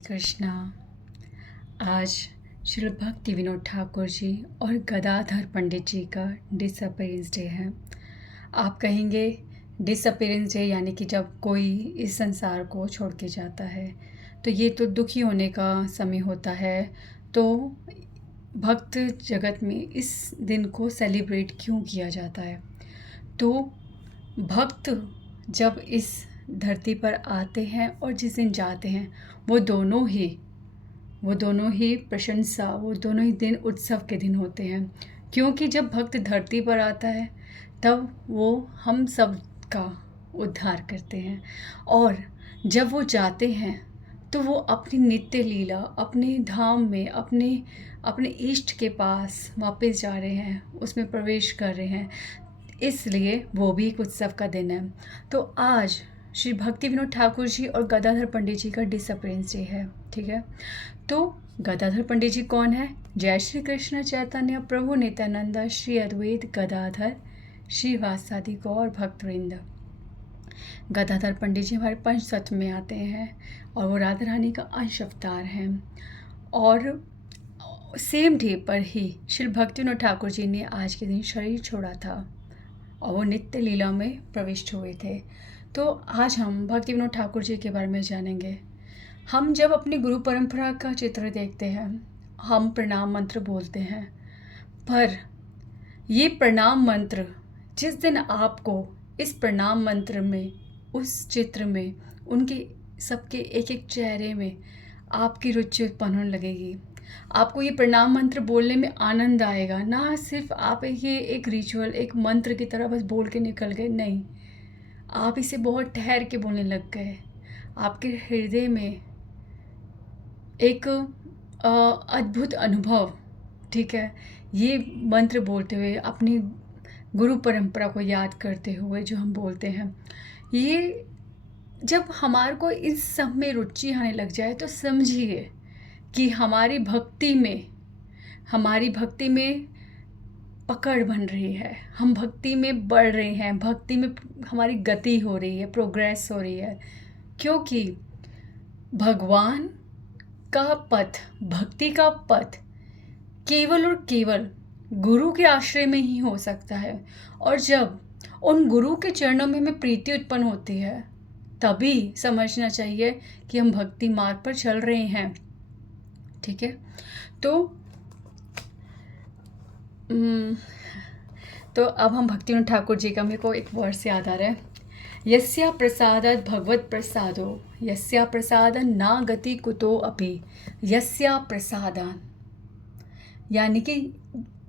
कृष्णा। आज श्री भक्ति विनोद ठाकुर जी और गदाधर पंडित जी का डिसअपीयरेंस डे है। आप कहेंगे डिसअपीयरेंस डे यानी कि जब कोई इस संसार को छोड़ के जाता है, तो ये तो दुखी होने का समय होता है। तो भक्त जगत में इस दिन को सेलिब्रेट क्यों किया जाता है? तो भक्त जब इस धरती पर आते हैं और जिस दिन जाते हैं, वो दोनों ही प्रशंसा, वो दोनों ही दिन उत्सव के दिन होते हैं। क्योंकि जब भक्त धरती पर आता है तब वो हम सब का उद्धार करते हैं, और जब वो जाते हैं तो वो अपनी नित्य लीला, अपने धाम में, अपने इष्ट के पास वापस जा रहे हैं, उसमें प्रवेश कर रहे हैं। इसलिए वो भी एक उत्सव का दिन है। तो आज श्री भक्ति विनोद ठाकुर जी और गदाधर पंडित जी का डिसअपीयरेंस डे है। ठीक है, तो गदाधर पंडित जी कौन है? जय श्री कृष्ण चैतन्य प्रभु नित्यानंद श्री अद्वैत गदाधर श्रीवासादि गौर भक्तवृंद। गदाधर पंडित जी हमारे पंच तत्व में आते हैं और वो राधा रानी का अंश अवतार हैं। और सेम डे पर ही श्री भक्ति विनोद ठाकुर जी ने आज के दिन शरीर छोड़ा था और वो नित्य लीला में प्रविष्ट हुए थे। तो आज हम भक्ति विनोद ठाकुर जी के बारे में जानेंगे। हम जब अपनी गुरु परंपरा का चित्र देखते हैं, हम प्रणाम मंत्र बोलते हैं, पर ये प्रणाम मंत्र जिस दिन आपको इस प्रणाम मंत्र में, उस चित्र में, उनके सबके एक एक चेहरे में आपकी रुचि उत्पन्न होने लगेगी। आपको ये प्रणाम मंत्र बोलने में आनंद आएगा। ना सिर्फ आप ये एक रिचुअल, एक मंत्र की तरह बस बोल के निकल गए, नहीं, आप इसे बहुत ठहर के बोलने लग गए। आपके हृदय में एक अद्भुत अनुभव, ठीक है, ये मंत्र बोलते हुए, अपनी गुरु परंपरा को याद करते हुए जो हम बोलते हैं, ये जब हमारे को इस सब में रुचि आने लग जाए तो समझिए कि हमारी भक्ति में पकड़ बन रही है, हम भक्ति में बढ़ रहे हैं, भक्ति में हमारी गति हो रही है, प्रोग्रेस हो रही है। क्योंकि भगवान का पथ, भक्ति का पथ केवल और केवल गुरु के आश्रय में ही हो सकता है। और जब उन गुरु के चरणों में हमें प्रीति उत्पन्न होती है, तभी समझना चाहिए कि हम भक्ति मार्ग पर चल रहे हैं। ठीक है, तो अब हम भक्ति विनोद ठाकुर जी का, मेरे को एक वर्ष याद आ रहा है, यस्या प्रसादात् भगवत प्रसादो, यस्या प्रसादं ना गति कुतो अपि, यस्या प्रसादान, यानी कि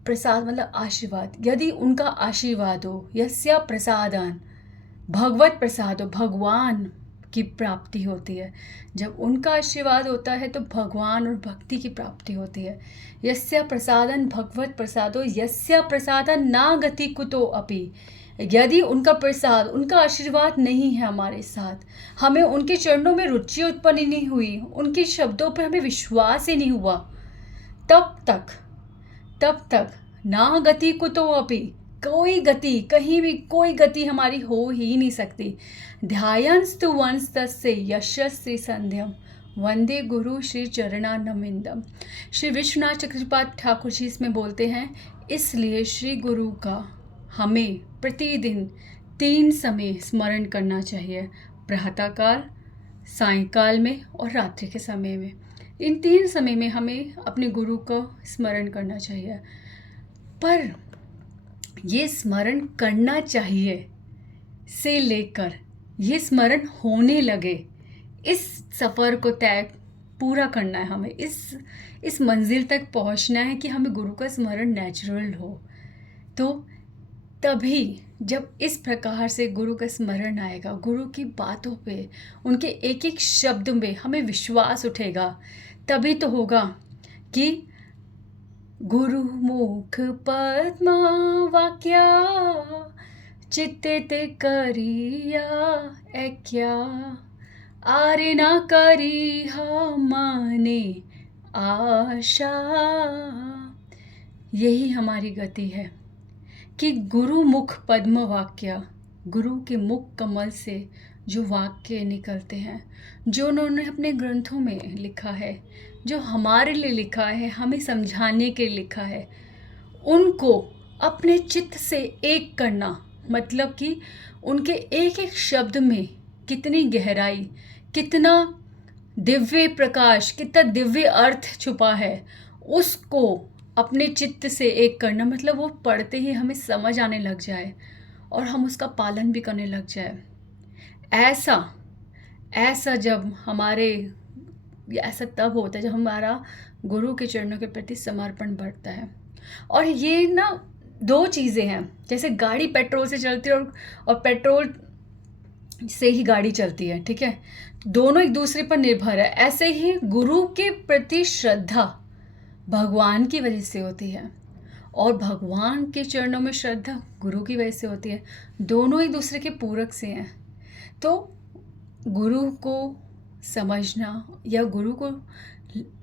प्रसाद मतलब आशीर्वाद, यदि उनका आशीर्वाद हो, यस्या प्रसादान भगवत प्रसादो, भगवान की प्राप्ति होती है। जब उनका आशीर्वाद होता है तो भगवान और भक्ति की प्राप्ति होती है। यस्या प्रसादन भगवत प्रसादो, यस्या प्रसादन ना गति कुतो अपि, यदि उनका प्रसाद, उनका आशीर्वाद नहीं है हमारे साथ, हमें उनके चरणों में रुचि उत्पन्न ही नहीं हुई, उनके शब्दों पर हमें विश्वास ही नहीं हुआ, तब तक ना गति कुतो अपि, कोई गति, कहीं भी कोई गति हमारी हो ही नहीं सकती। ध्यायंस्तु वंश तस्य यशस्वी संध्यम, वंदे गुरु श्री चरणानविंदम। श्री विश्वनाथ चक्रपात ठाकुर जी इसमें बोलते हैं, इसलिए श्री गुरु का हमें प्रतिदिन 3 समय स्मरण करना चाहिए, प्रातःकाल, सायंकाल में और रात्रि के समय में। इन 3 समय में हमें अपने गुरु को स्मरण करना चाहिए। पर ये स्मरण करना चाहिए से लेकर ये स्मरण होने लगे, इस सफ़र को तय पूरा करना है हमें, इस मंजिल तक पहुंचना है कि हमें गुरु का स्मरण नेचुरल हो। तो तभी जब इस प्रकार से गुरु का स्मरण आएगा, गुरु की बातों पे, उनके एक एक शब्द में हमें विश्वास उठेगा, तभी तो होगा कि गुरु मुख पद्मा वाक्या, चित्तित करिया क्या, आरे ना करी मने आशा। यही हमारी गति है कि गुरु मुख पद्म वाक्य, गुरु के मुख कमल से जो वाक्य निकलते हैं, जो उन्होंने अपने ग्रंथों में लिखा है, जो हमारे लिए लिखा है, हमें समझाने के लिए लिखा है, उनको अपने चित्त से एक करना, मतलब कि उनके एक एक शब्द में कितनी गहराई, कितना दिव्य प्रकाश, कितना दिव्य अर्थ छुपा है, उसको अपने चित्त से एक करना, मतलब वो पढ़ते ही हमें समझ आने लग जाए और हम उसका पालन भी करने लग जाए। ऐसा ऐसा जब हमारे ऐसा तब होता है जब हमारा गुरु के चरणों के प्रति समर्पण बढ़ता है। और ये ना दो चीज़ें हैं, जैसे गाड़ी पेट्रोल से चलती है और पेट्रोल से ही गाड़ी चलती है, ठीक है, दोनों एक दूसरे पर निर्भर है। ऐसे ही गुरु के प्रति श्रद्धा भगवान की वजह से होती है और भगवान के चरणों में श्रद्धा गुरु की वजह से होती है। दोनों एक दूसरे के पूरक से हैं। तो गुरु को समझना या गुरु को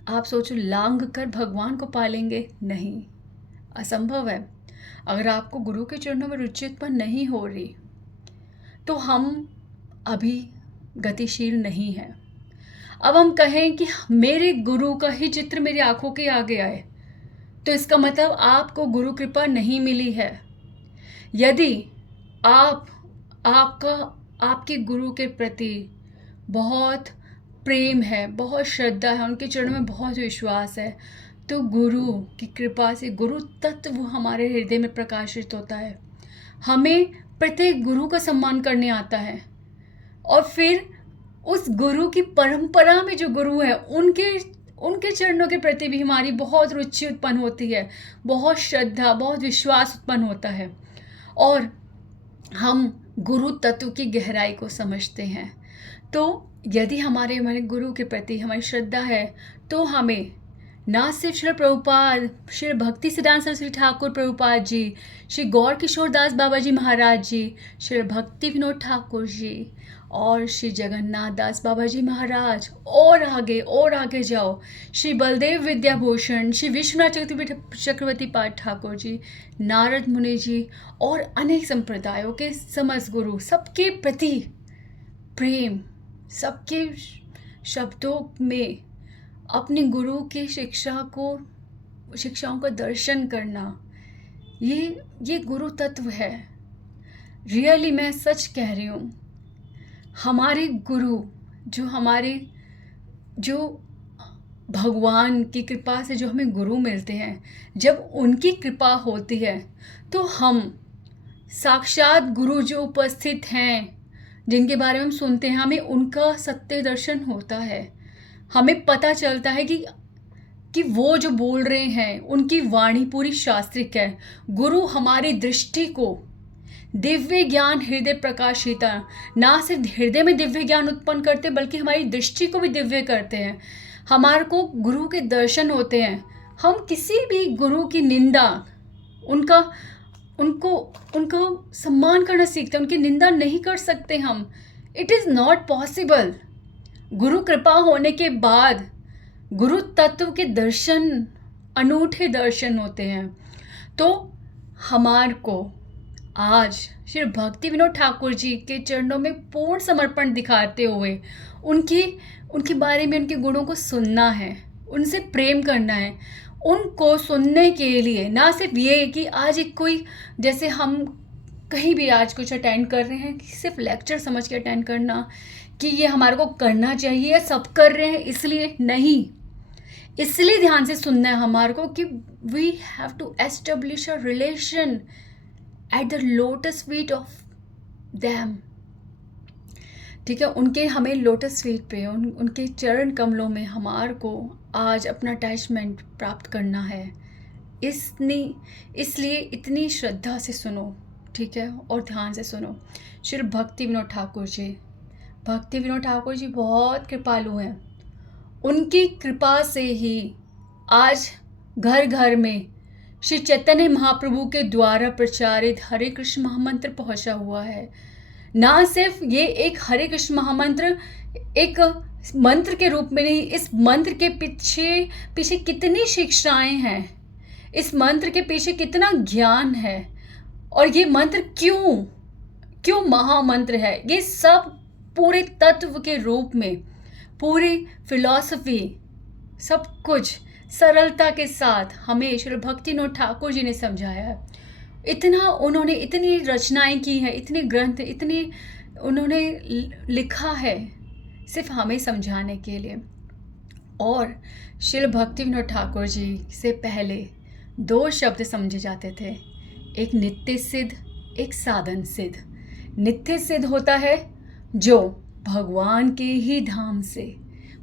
आप सोचो लांघ कर भगवान को पालेंगे, नहीं, असंभव है। अगर आपको गुरु के चरणों में रुचि उत्पन्न नहीं हो रही तो हम अभी गतिशील नहीं है। अब हम कहें कि मेरे गुरु का ही चित्र मेरी आंखों के आगे आए, तो इसका मतलब आपको गुरु कृपा नहीं मिली है। यदि आपके गुरु के प्रति बहुत प्रेम है, बहुत श्रद्धा है, उनके चरणों में बहुत विश्वास है, तो गुरु की कृपा से गुरु तत्व हमारे हृदय में प्रकाशित होता है। हमें प्रत्येक गुरु का सम्मान करने आता है और फिर उस गुरु की परंपरा में जो गुरु है उनके चरणों के प्रति भी हमारी बहुत रुचि उत्पन्न होती है, बहुत श्रद्धा, बहुत विश्वास उत्पन्न होता है और हम गुरु तत्व की गहराई को समझते हैं। तो यदि हमारे गुरु के प्रति हमारी श्रद्धा है तो हमें ना सिर्फ श्री प्रभुपाद, श्री भक्ति सिद्धांत सरस्वती ठाकुर प्रभुपाद जी, श्री गौर किशोर दास बाबा जी महाराज जी, श्री भक्ति विनोद ठाकुर जी और श्री जगन्नाथ दास बाबा जी महाराज, और आगे जाओ, श्री बलदेव विद्याभूषण, श्री विश्वनाथ चक्रवर्ती पाद ठाकुर जी, नारद मुनि जी और अनेक संप्रदायों के समस्त गुरु, सबके प्रति प्रेम, सबके शब्दों में अपने गुरु की शिक्षाओं का दर्शन करना, ये गुरु तत्व है। रियली मैं सच कह रही हूँ। हमारे गुरु जो भगवान की कृपा से जो हमें गुरु मिलते हैं, जब उनकी कृपा होती है तो हम साक्षात गुरु जो उपस्थित हैं, जिनके बारे में हम सुनते हैं, हमें उनका सत्य दर्शन होता है। हमें पता चलता है कि वो जो बोल रहे हैं उनकी वाणी पूरी शास्त्रिक है। गुरु हमारी दृष्टि को दिव्य ज्ञान, हृदय प्रकाशिता, ना सिर्फ हृदय में दिव्य ज्ञान उत्पन्न करते बल्कि हमारी दृष्टि को भी दिव्य करते हैं। हमारे को गुरु के दर्शन होते हैं। हम किसी भी गुरु की निंदा, उनका सम्मान करना सीखते हैं, उनकी निंदा नहीं कर सकते हम। It is not possible. गुरु कृपा होने के बाद गुरु तत्व के दर्शन, अनूठे दर्शन होते हैं। तो हमार को आज श्री भक्ति विनोद ठाकुर जी के चरणों में पूर्ण समर्पण दिखाते हुए उनके बारे में, उनके गुणों को सुनना है, उनसे प्रेम करना है। उनको सुनने के लिए ना सिर्फ ये कि आज एक कोई, जैसे हम कहीं भी आज कुछ अटेंड कर रहे हैं, कि सिर्फ लेक्चर समझ के अटेंड करना कि ये हमारे को करना चाहिए, सब कर रहे हैं इसलिए नहीं, इसलिए ध्यान से सुनना है हमारे को कि we have to establish a relation at the lotus feet of them. ठीक है, उनके हमें लोटस फीट पे, उनके चरण कमलों में हमारे को आज अपना अटैचमेंट प्राप्त करना है। इसलिए इतनी श्रद्धा से सुनो, ठीक है, और ध्यान से सुनो। श्री भक्ति विनोद ठाकुर जी बहुत कृपालु हैं। उनकी कृपा से ही आज घर घर में श्री चैतन्य महाप्रभु के द्वारा प्रचारित हरे कृष्ण महामंत्र पहुंचा हुआ है। ना सिर्फ ये एक हरे कृष्ण महामंत्र एक मंत्र के रूप में नहीं, इस मंत्र के पीछे कितनी शिक्षाएं हैं, इस मंत्र के पीछे कितना ज्ञान है, और ये मंत्र क्यों महामंत्र है, ये सब पूरे तत्व के रूप में, पूरी फिलॉसफी, सब कुछ सरलता के साथ हमें श्री भक्तिविनोद ठाकुर जी ने समझाया है। इतना उन्होंने इतनी रचनाएं की हैं, इतने ग्रंथ, इतनी उन्होंने लिखा है सिर्फ हमें समझाने के लिए। और श्री भक्तिविनोद ठाकुर जी से पहले 2 शब्द समझे जाते थे, एक नित्य सिद्ध, एक साधन सिद्ध। नित्य सिद्ध होता है जो भगवान के ही धाम से,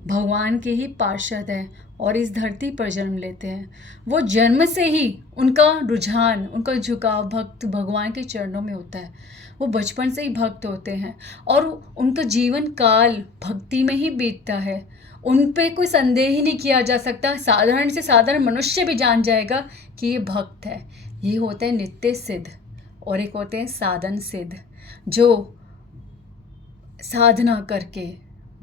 भगवान के ही पार्षद हैं और इस धरती पर जन्म लेते हैं। वो जन्म से ही उनका रुझान, उनका झुकाव भक्त भगवान के चरणों में होता है। वो बचपन से ही भक्त होते हैं और उनका जीवन काल भक्ति में ही बीतता है। उन पे कोई संदेह ही नहीं किया जा सकता। साधारण से साधारण मनुष्य भी जान जाएगा कि ये भक्त है। ये होते हैं नित्य सिद्ध। और एक होते हैं साधन सिद्ध, जो साधना करके,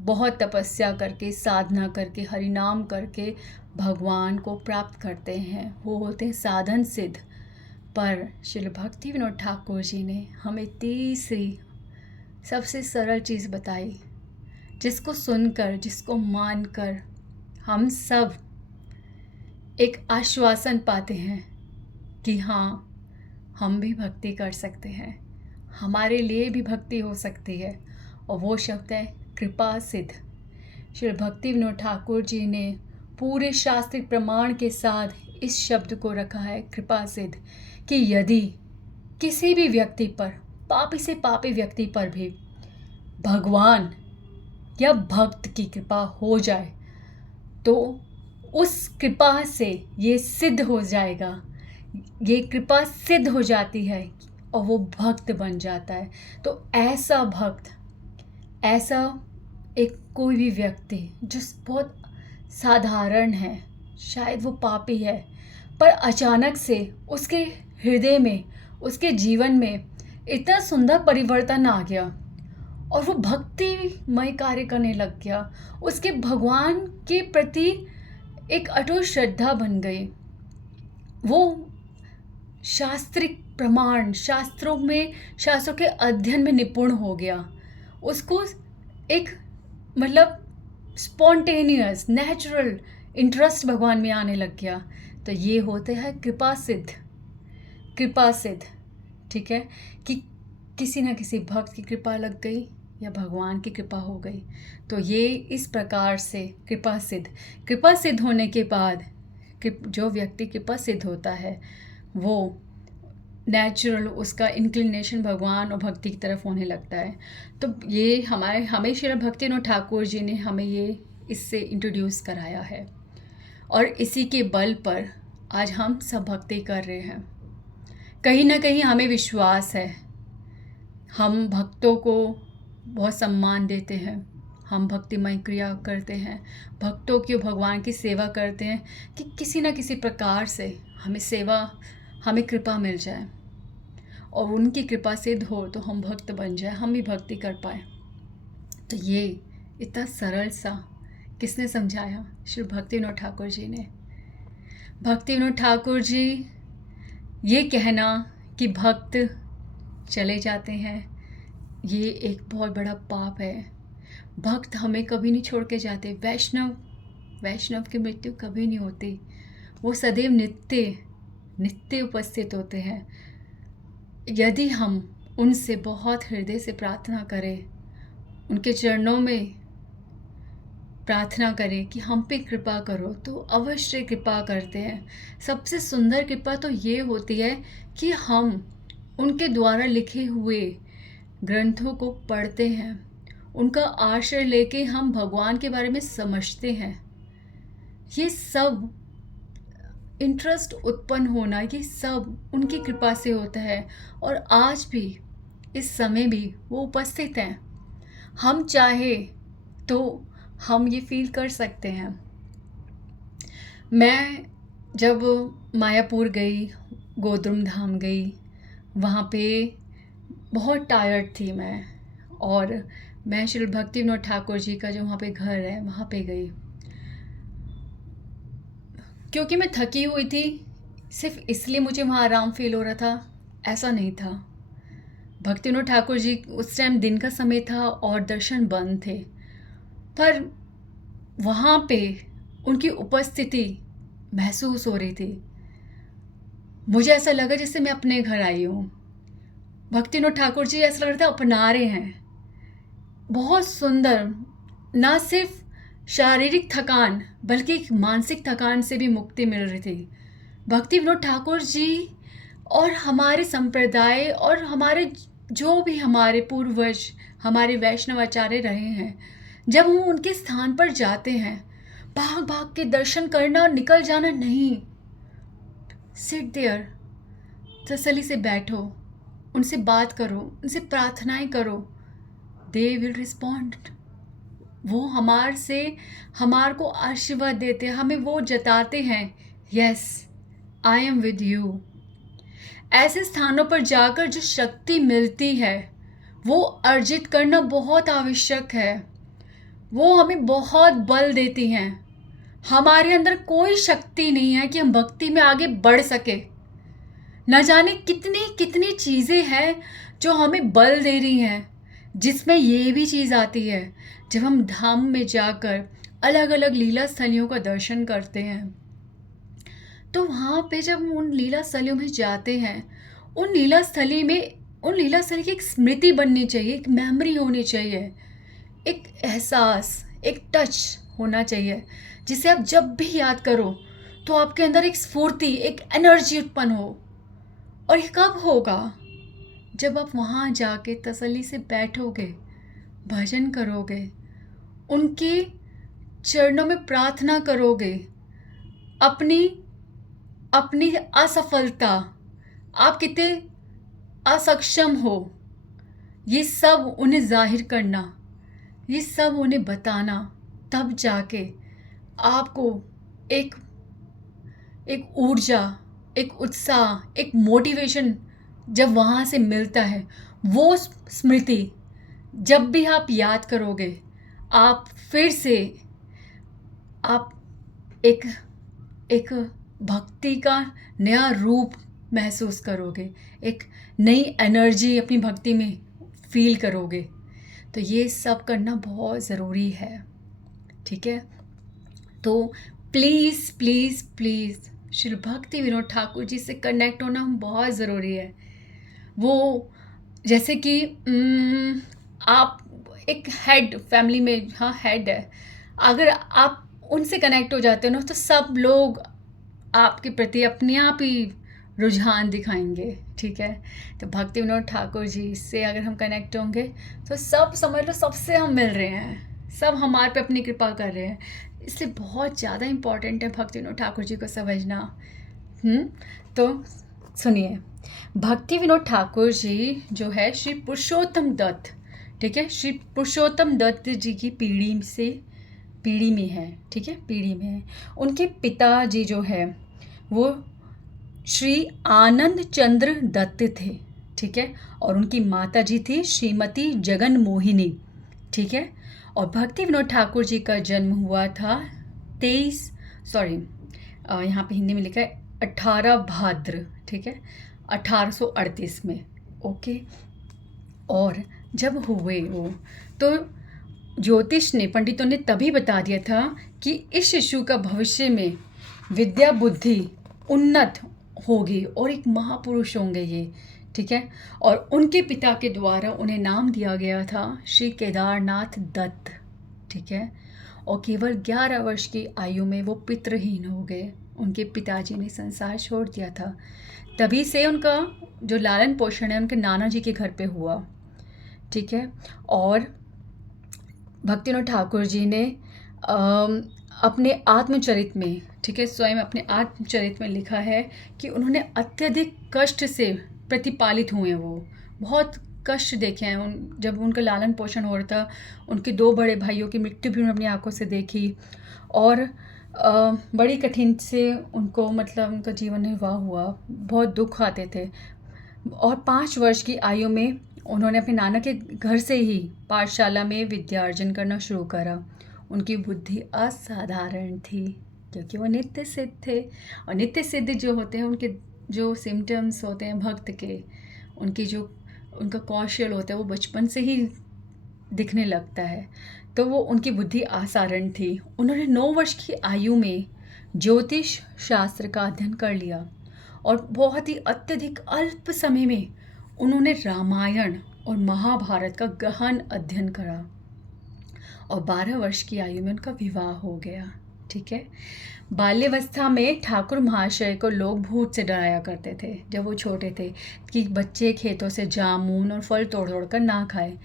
बहुत तपस्या करके, साधना करके, हरिनाम करके भगवान को प्राप्त करते हैं। वो होते हैं साधन सिद्ध। पर श्री भक्तिविनोद ठाकुर जी ने हमें तीसरी सबसे सरल चीज़ बताई, जिसको सुनकर, जिसको मानकर हम सब एक आश्वासन पाते हैं कि हाँ, हम भी भक्ति कर सकते हैं, हमारे लिए भी भक्ति हो सकती है। और वो शब्द है कृपा सिद्ध। श्री भक्तिविनोद ठाकुर जी ने पूरे शास्त्रिक प्रमाण के साथ इस शब्द को रखा है, कृपा सिद्ध, कि यदि किसी भी व्यक्ति पर, पापी से पापी व्यक्ति पर भी भगवान या भक्त की कृपा हो जाए तो उस कृपा से ये सिद्ध हो जाएगा, ये कृपा सिद्ध हो जाती है और वो भक्त बन जाता है। तो ऐसा भक्त, ऐसा एक कोई भी व्यक्ति जो बहुत साधारण है, शायद वो पापी है, पर अचानक से उसके हृदय में, उसके जीवन में इतना सुंदर परिवर्तन आ गया और वो भक्तिमय कार्य करने लग गया। उसके भगवान के प्रति एक अटूट श्रद्धा बन गई। वो शास्त्रिक प्रमाण, शास्त्रों में, शास्त्रों के अध्ययन में निपुण हो गया। उसको एक स्पॉन्टेनियस, नेचुरल इंटरेस्ट भगवान में आने लग गया। तो ये होते हैं कृपा सिद्ध। कृपा सिद्ध, ठीक है, कि किसी न किसी भक्त की कृपा लग गई या भगवान की कृपा हो गई। तो ये इस प्रकार से कृपा सिद्ध होने के बाद जो व्यक्ति कृपा सिद्ध होता है वो नेचुरल, उसका इंक्लिनेशन भगवान और भक्ति की तरफ होने लगता है। तो ये हमें श्री भक्तिविनोद ठाकुर जी ने हमें ये इससे इंट्रोड्यूस कराया है और इसी के बल पर आज हम सब भक्ति कर रहे हैं। कहीं ना कहीं हमें विश्वास है, हम भक्तों को बहुत सम्मान देते हैं, हम भक्तिमय क्रिया करते हैं, भक्तों की, भगवान की सेवा करते हैं कि किसी न किसी प्रकार से हमें कृपा मिल जाए और उनकी कृपा सिद्ध हो तो हम भक्त बन जाए, हम भी भक्ति कर पाए। तो ये इतना सरल सा किसने समझाया? श्री भक्तिविनोद ठाकुर जी ने। भक्तिविनोद ठाकुर जी ये कहना कि भक्त चले जाते हैं, ये एक बहुत बड़ा पाप है। भक्त हमें कभी नहीं छोड़ के जाते। वैष्णव की मृत्यु कभी नहीं होती, वो सदैव नित्य उपस्थित होते हैं। यदि हम उनसे बहुत हृदय से प्रार्थना करें, उनके चरणों में प्रार्थना करें कि हम पे कृपा करो, तो अवश्य कृपा करते हैं। सबसे सुंदर कृपा तो ये होती है कि हम उनके द्वारा लिखे हुए ग्रंथों को पढ़ते हैं, उनका आश्रय लेके हम भगवान के बारे में समझते हैं। ये सब इंटरेस्ट उत्पन्न होना, ये सब उनकी कृपा से होता है और आज भी, इस समय भी वो उपस्थित हैं। हम चाहे तो हम ये फील कर सकते हैं। मैं जब मायापुर गई, गोद्रुम धाम गई, वहाँ पे बहुत टायर्ड थी मैं, और मैं श्री भक्तिविनोद ठाकुर जी का जो वहाँ पे घर है वहाँ पे गई, क्योंकि मैं थकी हुई थी। सिर्फ इसलिए मुझे वहाँ आराम फील हो रहा था, ऐसा नहीं था। भक्ति विनोद ठाकुर जी उस टाइम दिन का समय था और दर्शन बंद थे, पर वहाँ पे उनकी उपस्थिति महसूस हो रही थी। मुझे ऐसा लगा जैसे मैं अपने घर आई हूँ। भक्ति विनोद ठाकुर जी ऐसा लग रहा था अपना रहे हैं। बहुत सुंदर, ना सिर्फ शारीरिक थकान बल्कि एक मानसिक थकान से भी मुक्ति मिल रही थी। भक्ति विनोद ठाकुर जी और हमारे संप्रदाय और हमारे जो भी हमारे पूर्वज, हमारे वैष्णव आचार्य रहे हैं, जब हम उनके स्थान पर जाते हैं, भाग भाग के दर्शन करना और निकल जाना नहीं। सिट देयर, तसल्ली से बैठो, उनसे बात करो, उनसे प्रार्थनाएं करो। They will respond. वो हमार को आशीर्वाद देते हैं, हमें वो जताते हैं, yes I am with you. ऐसे स्थानों पर जाकर जो शक्ति मिलती है वो अर्जित करना बहुत आवश्यक है। वो हमें बहुत बल देती हैं। हमारे अंदर कोई शक्ति नहीं है कि हम भक्ति में आगे बढ़ सके। न जाने कितनी कितनी चीज़ें हैं जो हमें बल दे रही हैं, जिसमें ये भी चीज़ आती है जब हम धाम में जाकर अलग अलग लीला स्थलियों का दर्शन करते हैं, तो वहाँ पे जब हम उन लीला स्थलियों में जाते हैं, उन लीला स्थली की एक स्मृति बननी चाहिए, एक मेमोरी होनी चाहिए, एक एहसास, एक टच होना चाहिए, जिसे आप जब भी याद करो तो आपके अंदर एक स्फूर्ति, एक एनर्जी उत्पन्न हो। और ये कब होगा? जब आप वहाँ जाके तसल्ली से बैठोगे, भजन करोगे, उनके चरणों में प्रार्थना करोगे, अपनी असफलता, आप कितने असक्षम हो, ये सब उन्हें जाहिर करना, ये सब उन्हें बताना, तब जाके आपको एक ऊर्जा, एक उत्साह, एक मोटिवेशन जब वहाँ से मिलता है, वो स्मृति जब भी आप याद करोगे, आप फिर से आप एक भक्ति का नया रूप महसूस करोगे, एक नई एनर्जी अपनी भक्ति में फील करोगे। तो ये सब करना बहुत ज़रूरी है, ठीक है। तो प्लीज़ प्लीज़ प्लीज़ श्री भक्ति विनोद ठाकुर जी से कनेक्ट होना बहुत ज़रूरी है। वो जैसे कि आप एक हेड फैमिली में, हाँ हेड है, अगर आप उनसे कनेक्ट हो जाते हो ना, तो सब लोग आपके प्रति अपने आप ही रुझान दिखाएंगे, ठीक है। तो भक्ति विनोद ठाकुर जी से अगर हम कनेक्ट होंगे तो सब समझ लो सबसे हम मिल रहे हैं, सब हमारे पे अपनी कृपा कर रहे हैं। इसलिए बहुत ज़्यादा इम्पॉर्टेंट है भक्ति विनोद ठाकुर जी को समझना। तो सुनिए, भक्ति विनोद ठाकुर जी जो है श्री पुरुषोत्तम दत्त, ठीक है, श्री पुरुषोत्तम दत्त जी की पीढ़ी में है, ठीक है, पीढ़ी में है। उनके पिताजी जो है वो श्री आनंद चंद्र दत्त थे, ठीक है, और उनकी माता जी थी श्रीमती जगन मोहिनी, ठीक है। और भक्ति विनोद ठाकुर जी का जन्म हुआ था यहाँ पे हिंदी में लिखा है 18 भाद्र, ठीक है, 1838 में, ओके। और जब हुए वो, तो ज्योतिष ने, पंडितों ने तभी बता दिया था कि इस शिशु का भविष्य में विद्या बुद्धि उन्नत होगी और एक महापुरुष होंगे ये, ठीक है। और उनके पिता के द्वारा उन्हें नाम दिया गया था श्री केदारनाथ दत्त, ठीक है। और केवल 11 वर्ष की आयु में वो पितृहीन हो गए, उनके पिताजी ने संसार छोड़ दिया था। तभी से उनका जो लालन पोषण है उनके नाना जी के घर पे हुआ, ठीक है। और भक्ति विनोद ठाकुर जी ने अपने आत्मचरित में, ठीक है, स्वयं अपने आत्मचरित में लिखा है कि उन्होंने अत्यधिक कष्ट से प्रतिपालित हुए, वो बहुत कष्ट देखे हैं। जब उनका लालन पोषण हो रहा था, उनके 2 बड़े भाइयों की मृत्यु भी उन्होंने अपनी आंखों से देखी, और बड़ी कठिन से उनको मतलब उनका जीवन निर्वाह हुआ, बहुत दुख आते थे। और 5 वर्ष की आयु में उन्होंने अपने नाना के घर से ही पाठशाला में विद्यार्जन करना शुरू करा। उनकी बुद्धि असाधारण थी क्योंकि वो नित्य सिद्ध थे, और नित्य सिद्ध जो होते हैं उनके जो सिम्टम्स होते हैं भक्त के, उनकी जो उनका कौशल होता है वो बचपन से ही दिखने लगता है। तो वो उनकी बुद्धि असाधारण थी। उन्होंने 9 वर्ष की आयु में ज्योतिष शास्त्र का अध्ययन कर लिया और बहुत ही अत्यधिक अल्प समय में उन्होंने रामायण और महाभारत का गहन अध्ययन करा और 12 वर्ष की आयु में उनका विवाह हो गया। ठीक है। बाल्यावस्था में ठाकुर महाशय को लोग भूत से डराया करते थे जब वो छोटे थे कि बच्चे खेतों से जामुन और फल तोड़ तोड़ कर ना खाए।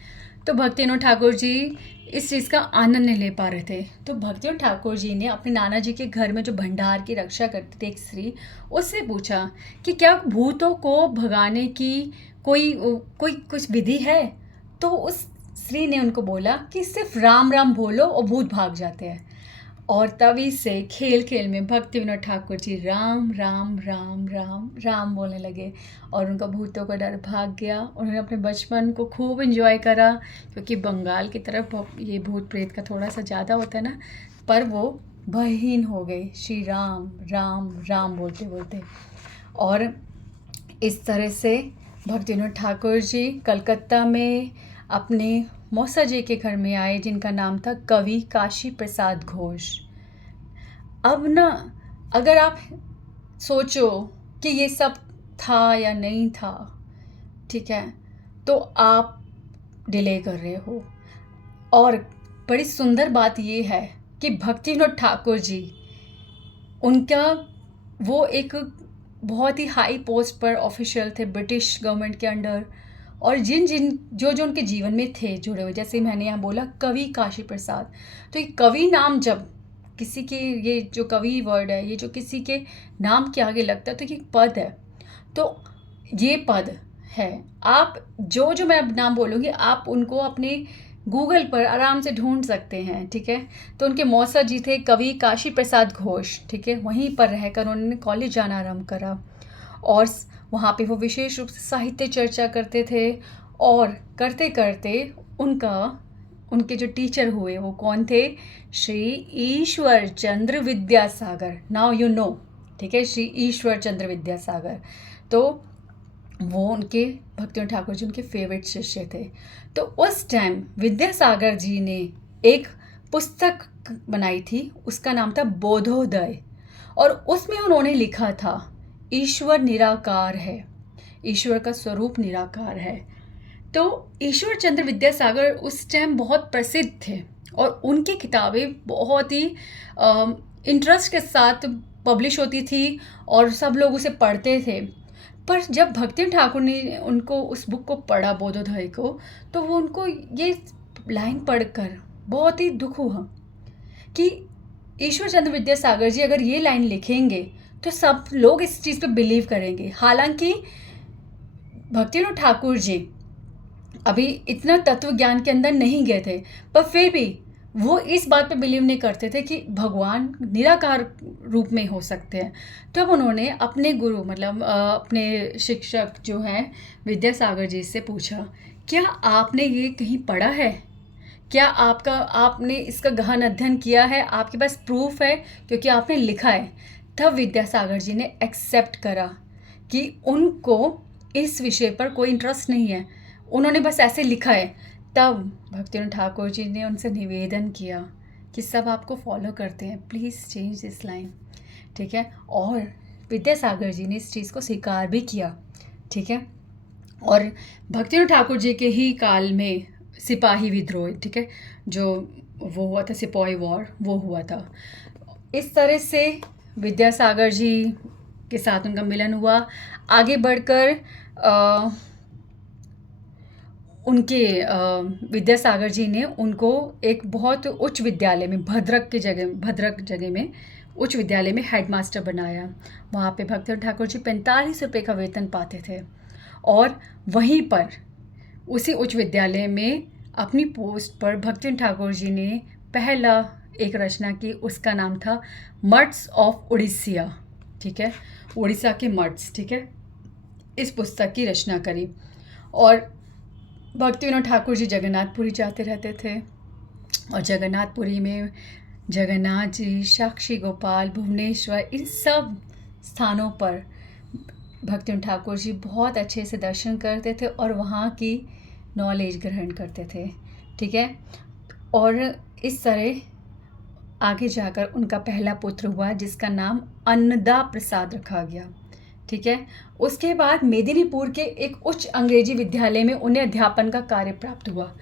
तो भक्तिविनोद ठाकुर जी इस चीज़ का आनंद नहीं ले पा रहे थे। तो भक्तिविनोद ठाकुर जी ने अपने नाना जी के घर में जो भंडार की रक्षा करती थी एक स्त्री, उससे पूछा कि क्या भूतों को भगाने की कोई कोई कुछ विधि है। तो उस स्त्री ने उनको बोला कि सिर्फ राम राम बोलो और भूत भाग जाते हैं। और तभी से खेल खेल में भक्तिविनोद ठाकुर जी राम राम राम राम राम बोलने लगे और उनका भूतों का डर भाग गया। उन्होंने अपने बचपन को खूब एंजॉय करा, क्योंकि बंगाल की तरफ ये भूत प्रेत का थोड़ा सा ज़्यादा होता है ना, पर वो भयहीन हो गए श्री राम राम राम बोलते बोलते। और इस तरह से भक्तिविनोद ठाकुर जी कलकत्ता में अपने मौसा जी के घर में आए, जिनका नाम था कवि काशी प्रसाद घोष। अब ना अगर आप सोचो कि ये सब था या नहीं था, ठीक है, तो आप डिले कर रहे हो। और बड़ी सुंदर बात ये है कि भक्तिविनोद ठाकुर जी, उनका वो एक बहुत ही हाई पोस्ट पर ऑफिशियल थे ब्रिटिश गवर्नमेंट के अंडर, और जिन जिन जो जो उनके जीवन में थे जुड़े हुए, जैसे मैंने यहाँ बोला कवि काशी प्रसाद, तो ये कवि नाम जब किसी के, ये जो कवि वर्ड है, ये जो किसी के नाम के आगे लगता है तो ये पद है। तो ये पद है, आप जो जो मैं नाम बोलूँगी आप उनको अपने गूगल पर आराम से ढूंढ सकते हैं। ठीक है। तो उनके मौसा जी थे कवि काशी प्रसाद घोष। ठीक है। वहीं पर रहकर उन्होंने कॉलेज जाना आरम्भ करा और वहाँ पे वो विशेष रूप से साहित्य चर्चा करते थे। और करते करते उनके जो टीचर हुए वो कौन थे? Shri Ishwar Chandra Vidyasagar. Now you know. ठीक है, श्री ईश्वर चंद्र विद्यासागर। तो वो उनके भक्तिविनोद ठाकुर जी उनके फेवरेट शिष्य थे। तो उस टाइम विद्यासागर जी ने एक पुस्तक बनाई थी, उसका नाम था बोधोदय, और उसमें उन्होंने लिखा था ईश्वर निराकार है, ईश्वर का स्वरूप निराकार है। तो ईश्वर चंद्र विद्यासागर उस टाइम बहुत प्रसिद्ध थे और उनकी किताबें बहुत ही इंटरेस्ट के साथ पब्लिश होती थी और सब लोग उसे पढ़ते थे। पर जब भक्तिविनोद ठाकुर ने उनको उस बुक को पढ़ा, बोधोदय को, तो वो उनको ये लाइन पढ़कर बहुत ही दुख हुआ कि ईश्वर चंद्र विद्यासागर जी अगर ये लाइन लिखेंगे तो सब लोग इस चीज़ पे बिलीव करेंगे। हालांकि भक्तिविनोद ठाकुर जी अभी इतना तत्व ज्ञान के अंदर नहीं गए थे, पर फिर भी वो इस बात पे बिलीव नहीं करते थे कि भगवान निराकार रूप में हो सकते हैं। तब उन्होंने अपने गुरु मतलब अपने शिक्षक जो हैं विद्यासागर जी से पूछा, क्या आपने ये कहीं पढ़ा है? क्या आपने इसका गहन अध्ययन किया है? आपके पास प्रूफ है? क्योंकि आपने लिखा है। तब विद्यासागर जी ने एक्सेप्ट करा कि उनको इस विषय पर कोई इंटरेस्ट नहीं है, उन्होंने बस ऐसे लिखा है। तब भक्तिविनोद ठाकुर जी ने उनसे निवेदन किया कि सब आपको फॉलो करते हैं, प्लीज़ चेंज दिस लाइन। ठीक है। और विद्यासागर जी ने इस चीज़ को स्वीकार भी किया। ठीक है। और भक्तिविनोद ठाकुर जी के ही काल में सिपाही विद्रोह, ठीक है, जो वो हुआ था, सिपाही वॉर, वो हुआ था। इस तरह से विद्यासागर जी के साथ उनका मिलन हुआ। आगे बढ़कर उनके विद्यासागर जी ने उनको एक बहुत उच्च विद्यालय में भद्रक जगह में उच्च विद्यालय में हेडमास्टर बनाया। वहाँ पे भक्तिविनोद ठाकुर जी 45 रुपये का वेतन पाते थे। और वहीं पर उसी उच्च विद्यालय में अपनी पोस्ट पर भक्तिविनोद ठाकुर जी ने पहला एक रचना की, उसका नाम था मठ्स ऑफ उड़ीसिया। ठीक है, उड़ीसा के मठ्स। ठीक है, इस पुस्तक की रचना करी। और भक्तिविनोद ठाकुर जी जगन्नाथपुरी जाते रहते थे और जगन्नाथपुरी में जगन्नाथ जी, साक्षी गोपाल, भुवनेश्वर, इन सब स्थानों पर भक्तिनाथ ठाकुर जी बहुत अच्छे से दर्शन करते थे और वहाँ की नॉलेज ग्रहण करते थे, ठीक है। और इस तरह आगे जाकर उनका पहला पुत्र हुआ जिसका नाम अन्नदा प्रसाद रखा गया, ठीक है। उसके बाद मेदिनीपुर के एक उच्च अंग्रेजी विद्यालय में उन्हें अध्यापन का कार्य प्राप्त हुआ।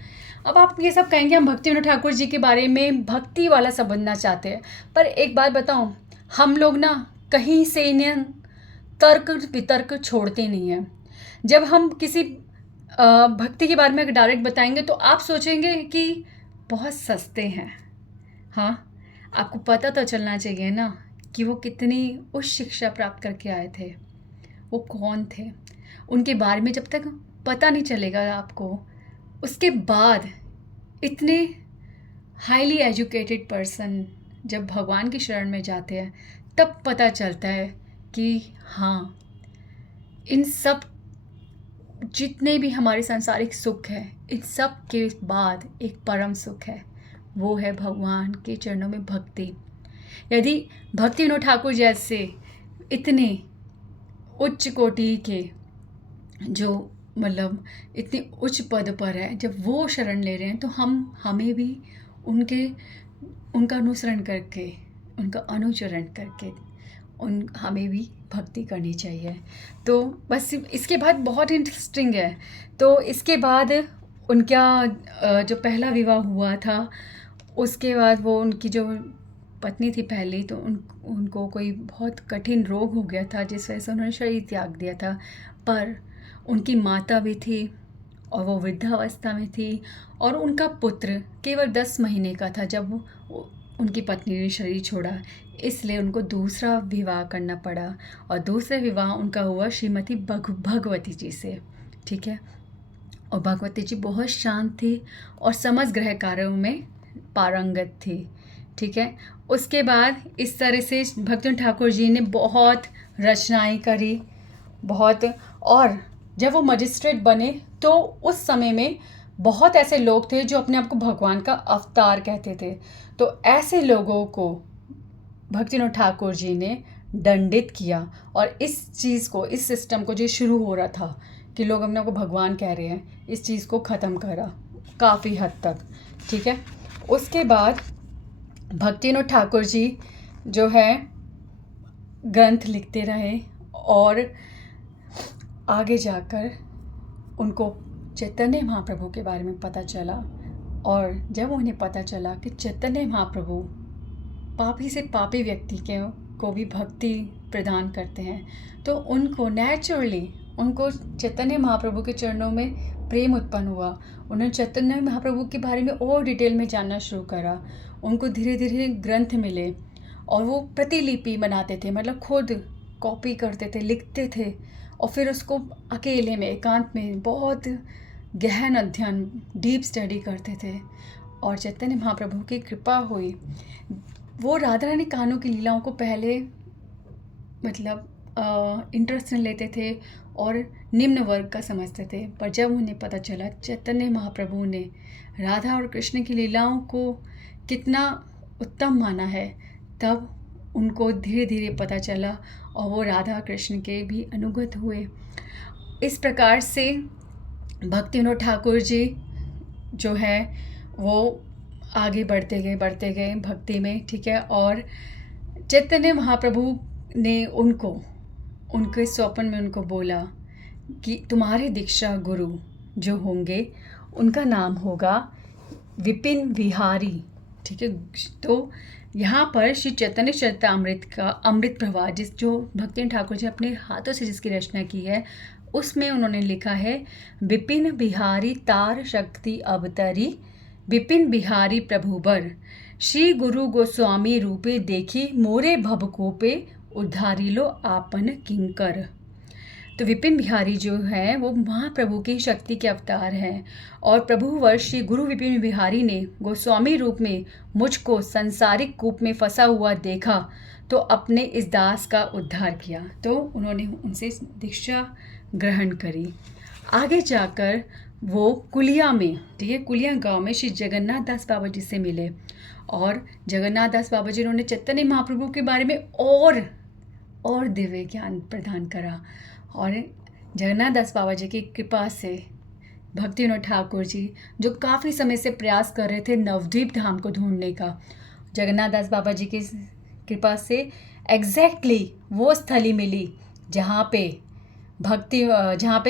अब आप ये सब कहेंगे हम भक्तिनाथ ठाकुर जी के बारे में भक्ति वाला समझना चाहते हैं, पर एक बात बताऊं, हम लोग ना कहीं से इन्हें तर्क वितर्क छोड़ते नहीं हैं। जब हम किसी भक्ति के बारे में डायरेक्ट बताएंगे तो आप सोचेंगे कि बहुत सस्ते हैं। हाँ, आपको पता तो चलना चाहिए ना कि वो कितनी उच्च शिक्षा प्राप्त करके आए थे, वो कौन थे, उनके बारे में जब तक पता नहीं चलेगा आपको, उसके बाद इतने हाईली एजुकेटेड पर्सन जब भगवान की शरण में जाते हैं तब पता चलता है कि हाँ, इन सब जितने भी हमारे सांसारिक सुख है, इन सब के बाद एक परम सुख है, वो है भगवान के चरणों में भक्ति। यदि भक्तिनाथ ठाकुर जैसे इतने उच्च कोटि के जो मतलब इतने उच्च पद पर है, जब वो शरण ले रहे हैं तो हमें भी उनका अनुसरण करके, उनका अनुचरण करके हमें भी भक्ति करनी चाहिए। तो बस इसके बाद बहुत इंटरेस्टिंग है। तो इसके बाद उनका जो पहला विवाह हुआ था, उसके बाद वो उनकी जो पत्नी थी पहली, तो उनको कोई बहुत कठिन रोग हो गया था जिस वजह से उन्होंने शरीर त्याग दिया था। पर उनकी माता भी थी और वो वृद्धावस्था में थी और उनका पुत्र केवल 10 महीने का था जब उनकी पत्नी ने शरीर छोड़ा, इसलिए उनको दूसरा विवाह करना पड़ा और दूसरा विवाह उनका हुआ श्रीमती भगवती जी से, ठीक है। और भगवती जी बहुत शांत थी और समस्त गृह कार्यों में पारंगत थी, ठीक है। उसके बाद इस तरह से भक्तिनाथ ठाकुर जी ने बहुत रचनाएं करी, बहुत। और जब वो मजिस्ट्रेट बने तो उस समय में बहुत ऐसे लोग थे जो अपने आप को भगवान का अवतार कहते थे। तो ऐसे लोगों को भक्तिनाथ ठाकुर जी ने दंडित किया और इस चीज़ को, इस सिस्टम को जो शुरू हो रहा था कि लोग अपने को भगवान कह रहे हैं, इस चीज़ को ख़त्म करा काफ़ी हद तक, ठीक है। उसके बाद भक्तिनाथ ठाकुर जी जो है ग्रंथ लिखते रहे और आगे जाकर उनको चैतन्य महाप्रभु के बारे में पता चला। और जब उन्हें पता चला कि चैतन्य महाप्रभु पापी से पापी व्यक्ति को भी भक्ति प्रदान करते हैं, तो उनको नेचुरली उनको चैतन्य महाप्रभु के चरणों में प्रेम उत्पन्न हुआ। उन्होंने चैतन्य महाप्रभु के बारे में और डिटेल में जानना शुरू करा। उनको धीरे धीरे ग्रंथ मिले और वो प्रतिलिपि बनाते थे, मतलब खुद कॉपी करते थे, लिखते थे और फिर उसको अकेले में एकांत में बहुत गहन अध्ययन, डीप स्टडी करते थे। और चैतन्य महाप्रभु की कृपा हुई। वो राधा रानी कान्हा की लीलाओं को पहले मतलब इंटरेस्ट नहीं लेते थे और निम्न वर्ग का समझते थे, पर जब उन्हें पता चला चैतन्य महाप्रभु ने राधा और कृष्ण की लीलाओं को कितना उत्तम माना है, तब उनको धीरे धीरे पता चला और वो राधा कृष्ण के भी अनुगत हुए। इस प्रकार से भक्तिनाथ ठाकुर जी जो है वो आगे बढ़ते गए भक्ति में, ठीक है। और चैतन्य महाप्रभु ने उनके स्वप्न में उनको बोला कि तुम्हारे दीक्षा गुरु जो होंगे उनका नाम होगा विपिन बिहारी, ठीक है। तो यहाँ पर श्री चैतन्य चरितामृत का अमृत प्रवाह जो भक्तिनाथ ठाकुर जी अपने हाथों से जिसकी रचना की है, उसमें उन्होंने लिखा है विपिन बिहारी तार शक्ति अवतरी, विपिन बिहारी प्रभुबर, श्री गुरु गोस्वामी रूपे देखी, मोरे भवकोपे उद्धारी लो आपन किंकर। तो विपिन बिहारी जो है वो महाप्रभु की शक्ति के अवतार हैं और प्रभुवर श्री गुरु विपिन बिहारी ने गोस्वामी रूप में मुझको संसारिक कूप में फंसा हुआ देखा तो अपने इस दास का उद्धार किया। तो उन्होंने उनसे दीक्षा ग्रहण करी। आगे जाकर वो कुलिया में, ठीक है, कुलिया गांव में श्री जगन्नाथ दास बाबा जी से मिले और जगन्नाथ दास बाबा जी उन्होंने चैतन्य महाप्रभु के बारे में और दिव्य ज्ञान प्रदान करा। और जगन्नाथ दास बाबा जी की कृपा से भक्ति विनोद ठाकुर जी, जो काफ़ी समय से प्रयास कर रहे थे नवद्वीप धाम को ढूंढने का, जगन्नाथ दास बाबा जी की कृपा से एग्जैक्टली वो स्थली मिली जहाँ पे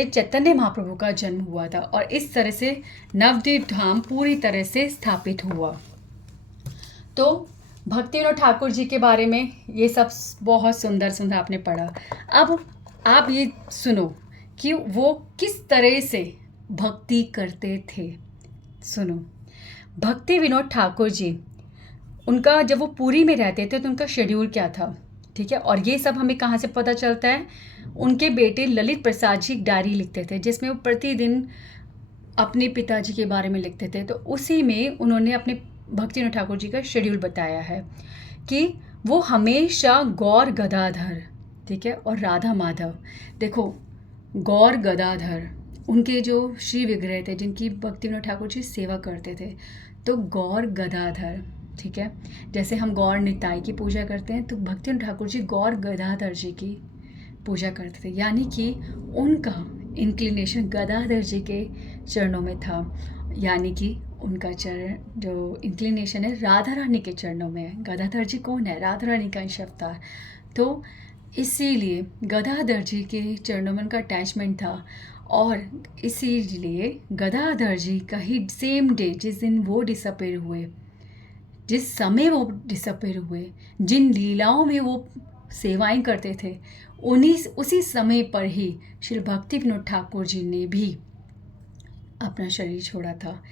चैतन्य महाप्रभु का जन्म हुआ था, और इस तरह से नवद्वीप धाम पूरी तरह से स्थापित हुआ। तो भक्ति विनोद ठाकुर जी के बारे में ये सब बहुत सुंदर सुंदर आपने पढ़ा। अब आप ये सुनो कि वो किस तरह से भक्ति करते थे। सुनो, भक्ति विनोद ठाकुर जी, उनका जब वो पुरी में रहते थे तो उनका शेड्यूल क्या था, ठीक है। और ये सब हमें कहाँ से पता चलता है, उनके बेटे ललित प्रसाद जी एक डायरी लिखते थे जिसमें वो प्रतिदिन अपने पिताजी के बारे में लिखते थे। तो उसी में उन्होंने अपने भक्ति विनोद ठाकुर जी का शेड्यूल बताया है कि वो हमेशा गौर गदाधर, ठीक है, और राधा माधव, देखो गौर गदाधर उनके जो श्री विग्रह थे जिनकी भक्ति विनोद ठाकुर जी सेवा करते थे, तो गौर गदाधर, ठीक है। जैसे हम गौर निताई की पूजा करते हैं तो भक्ति विनोद ठाकुर जी गौर गदाधर जी की पूजा करते थे, यानी कि उनका इंक्लिनेशन गदाधर जी के चरणों में था, यानी कि उनका चरण जो इंक्लिनेशन है राधा रानी के चरणों में है। गदाधर जी कौन है, राधा रानी का अंश अवतार, तो इसीलिए गदाधर जी के चरणों में उनका अटैचमेंट था। और इसीलिए गदाधर जी का ही सेम डे जिस दिन वो डिसअपेयर हुए, जिस समय वो डिसअपेयर हुए, जिन लीलाओं में वो सेवाएं करते थे, उसी समय पर ही श्री भक्ति विनोद ठाकुर जी ने भी अपना शरीर छोड़ा था।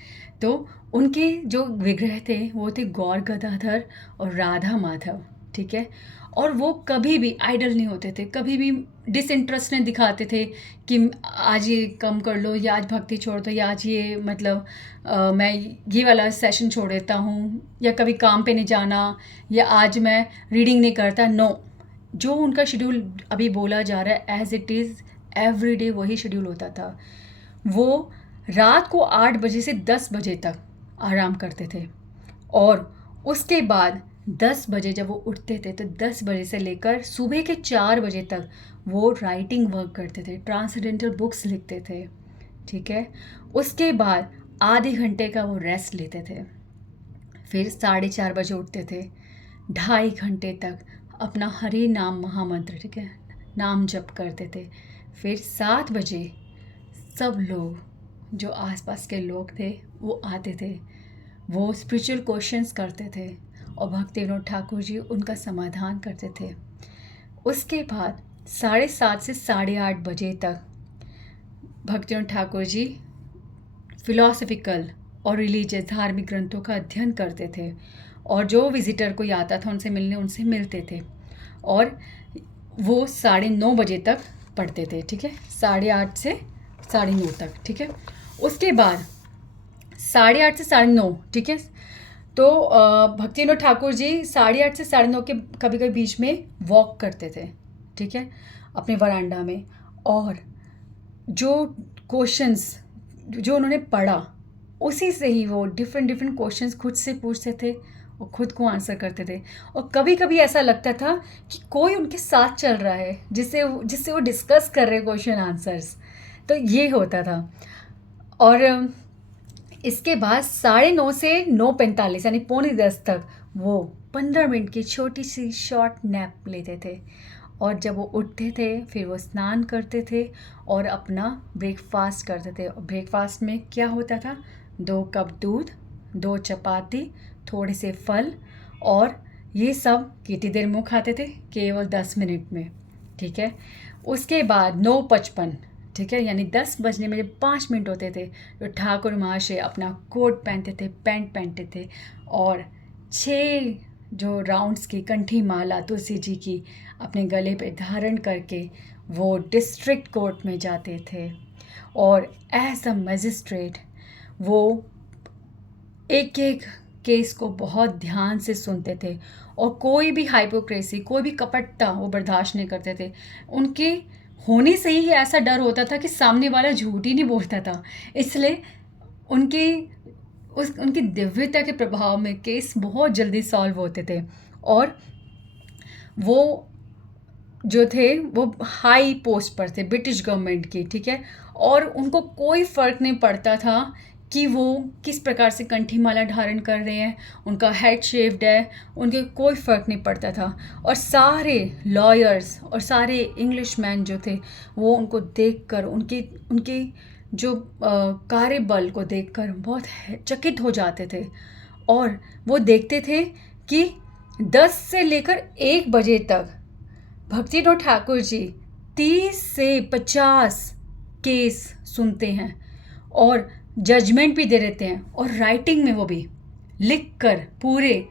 तो उनके जो विग्रह थे वो थे गौर गदाधर और राधा माधव, ठीक है। और वो कभी भी आइडल नहीं होते थे, कभी भी डिसइंटरेस्ट नहीं दिखाते थे कि आज ये कम कर लो, या आज भक्ति छोड़ दो, या आज ये मतलब मैं ये वाला सेशन छोड़ देता हूँ, या कभी काम पे नहीं जाना, या आज मैं रीडिंग नहीं करता। नो, जो उनका शेड्यूल अभी बोला जा रहा है as it is every day वही शेड्यूल होता था। वो रात को 8 बजे से 10 बजे तक आराम करते थे, और उसके बाद 10 बजे जब वो उठते थे तो 10 बजे से लेकर सुबह के 4 बजे तक वो राइटिंग वर्क करते थे, ट्रांसडेंटल बुक्स लिखते थे, ठीक है। उसके बाद आधे घंटे का वो रेस्ट लेते थे, फिर 4:30 बजे उठते थे, 2.5 घंटे तक अपना हरि नाम महामंत्र, ठीक है, नाम जप करते थे। फिर 7 बजे सब लोग जो आसपास के लोग थे वो आते थे, वो स्पिरिचुअल क्वेश्चंस करते थे और भक्ति विनोद ठाकुर जी उनका समाधान करते थे। उसके बाद 7:30 से 8:30 बजे तक भक्ति विनोद ठाकुर जी फिलॉसफिकल और रिलीजियस धार्मिक ग्रंथों का अध्ययन करते थे, और जो विजिटर कोई आता था उनसे मिलने उनसे मिलते थे, और वो 9:30 बजे तक पढ़ते थे, ठीक है, 8:30 से 9:30 तक, ठीक है। उसके बाद 8:30 से 9:30, ठीक है। तो भक्ति विनोद ठाकुर जी 8:30 से 9:30 के कभी कभी बीच में वॉक करते थे, ठीक है, अपने वरांडा में, और जो क्वेश्चंस जो उन्होंने पढ़ा उसी से ही वो डिफरेंट क्वेश्चंस खुद से पूछते थे और खुद को आंसर करते थे। और कभी कभी ऐसा लगता था कि कोई उनके साथ चल रहा है जिससे वो डिस्कस कर रहे क्वेश्चन आंसर्स, तो ये होता था। और इसके बाद 9:30 से 9:45 यानी 9:45 तक वो 15 मिनट की छोटी सी शॉर्ट नैप लेते थे, और जब वो उठते थे फिर वो स्नान करते थे और अपना ब्रेकफास्ट करते थे। और ब्रेकफास्ट में क्या होता था, 2 कप दूध, 2 चपाती, थोड़े से फल, और ये सब कितनी देर में खाते थे, केवल 10 मिनट में, ठीक है। उसके बाद 9:55, ठीक है, यानी 10 बजने में जब 5 मिनट होते थे तो ठाकुर महाशय अपना कोट पहनते थे, पैंट पहनते थे, और 6 जो राउंड्स की कंठी माला तुलसी जी की अपने गले पे धारण करके वो डिस्ट्रिक्ट कोर्ट में जाते थे, और एज अ मजिस्ट्रेट वो एक एक केस को बहुत ध्यान से सुनते थे, और कोई भी हाइपोक्रेसी, कोई भी कपटता वो बर्दाश्त नहीं करते थे। उनके होने से ही ऐसा डर होता था कि सामने वाला झूठ ही नहीं बोलता था, इसलिए उनकी दिव्यता के प्रभाव में केस बहुत जल्दी सॉल्व होते थे। और वो जो थे वो हाई पोस्ट पर थे ब्रिटिश गवर्नमेंट की, ठीक है। और उनको कोई फ़र्क नहीं पड़ता था कि वो किस प्रकार से कंठी माला धारण कर रहे हैं, उनका हेड शेव्ड है, उनके कोई फ़र्क नहीं पड़ता था। और सारे लॉयर्स और सारे इंग्लिश मैन जो थे वो उनको देखकर उनके उनके जो कार्यबल को देखकर बहुत चकित हो जाते थे। और वो देखते थे कि 10 से लेकर 1 बजे तक भक्तिनाथ ठाकुर जी 30 से 50 केस सुनते हैं और जजमेंट भी दे देते हैं, और राइटिंग में वो भी लिख कर पूरे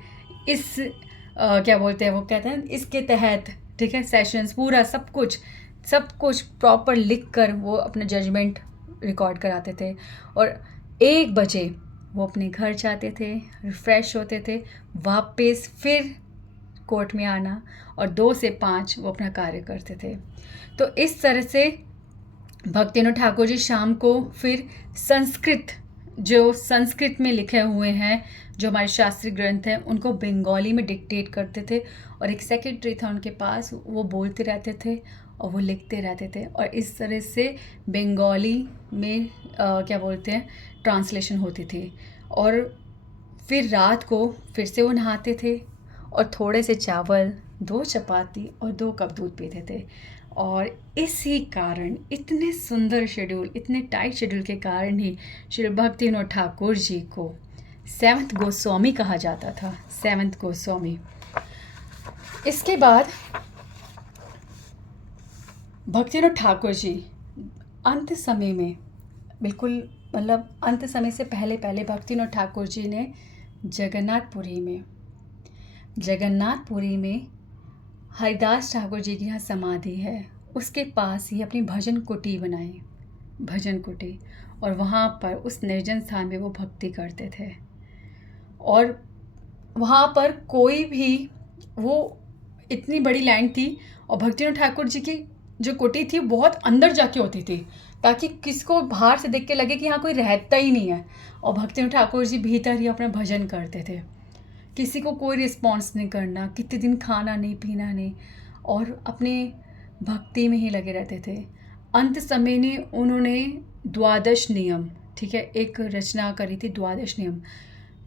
इस क्या बोलते हैं, वो कहते हैं इसके तहत, ठीक है, सेशंस पूरा सब कुछ प्रॉपर लिख कर वो अपना जजमेंट रिकॉर्ड कराते थे। और 1 बजे वो अपने घर जाते थे, रिफ़्रेश होते थे, वापस फिर कोर्ट में आना, और 2 से 5 वो अपना कार्य करते थे। तो इस तरह से भक्तिनाथ ठाकुर जी शाम को फिर संस्कृत में लिखे हुए हैं जो हमारे शास्त्रीय ग्रंथ हैं उनको बंगाली में डिक्टेट करते थे, और एक सेक्रेटरी था उनके पास, वो बोलते रहते थे और वो लिखते रहते थे, और इस तरह से बंगाली में क्या बोलते हैं ट्रांसलेशन होती थी। और फिर रात को फिर से वो नहाते थे और थोड़े से चावल, 2 चपाती और 2 कप दूध पीते थे। और इसी कारण इतने सुंदर शेड्यूल, इतने टाइट शेड्यूल के कारण ही श्री भक्तिनाथ ठाकुर जी को 7th गोस्वामी कहा जाता था, 7th गोस्वामी। इसके बाद भक्तिनाथ ठाकुर जी अंत समय में, बिल्कुल मतलब अंत समय से पहले पहले भक्तिनाथ ठाकुर जी ने जगन्नाथपुरी में हरिदास ठाकुर जी की यहाँ समाधि है, उसके पास ही अपनी भजन कुटी बनाई, भजन कुटी, और वहाँ पर उस निर्जन स्थान में वो भक्ति करते थे। और वहाँ पर कोई भी, वो इतनी बड़ी लैंड थी, और भक्तिनाथ ठाकुर जी की जो कुटी थी बहुत अंदर जाके होती थी, ताकि किसको बाहर से देख के लगे कि यहाँ कोई रहता ही नहीं है, और भक्तिनाथ ठाकुर जी भीतर ही अपना भजन करते थे। किसी को कोई रिस्पॉन्स नहीं करना, कितने दिन खाना नहीं पीना नहीं, और अपने भक्ति में ही लगे रहते थे। अंत समय ने उन्होंने 12 नियम, ठीक है, एक रचना करी थी, 12 नियम,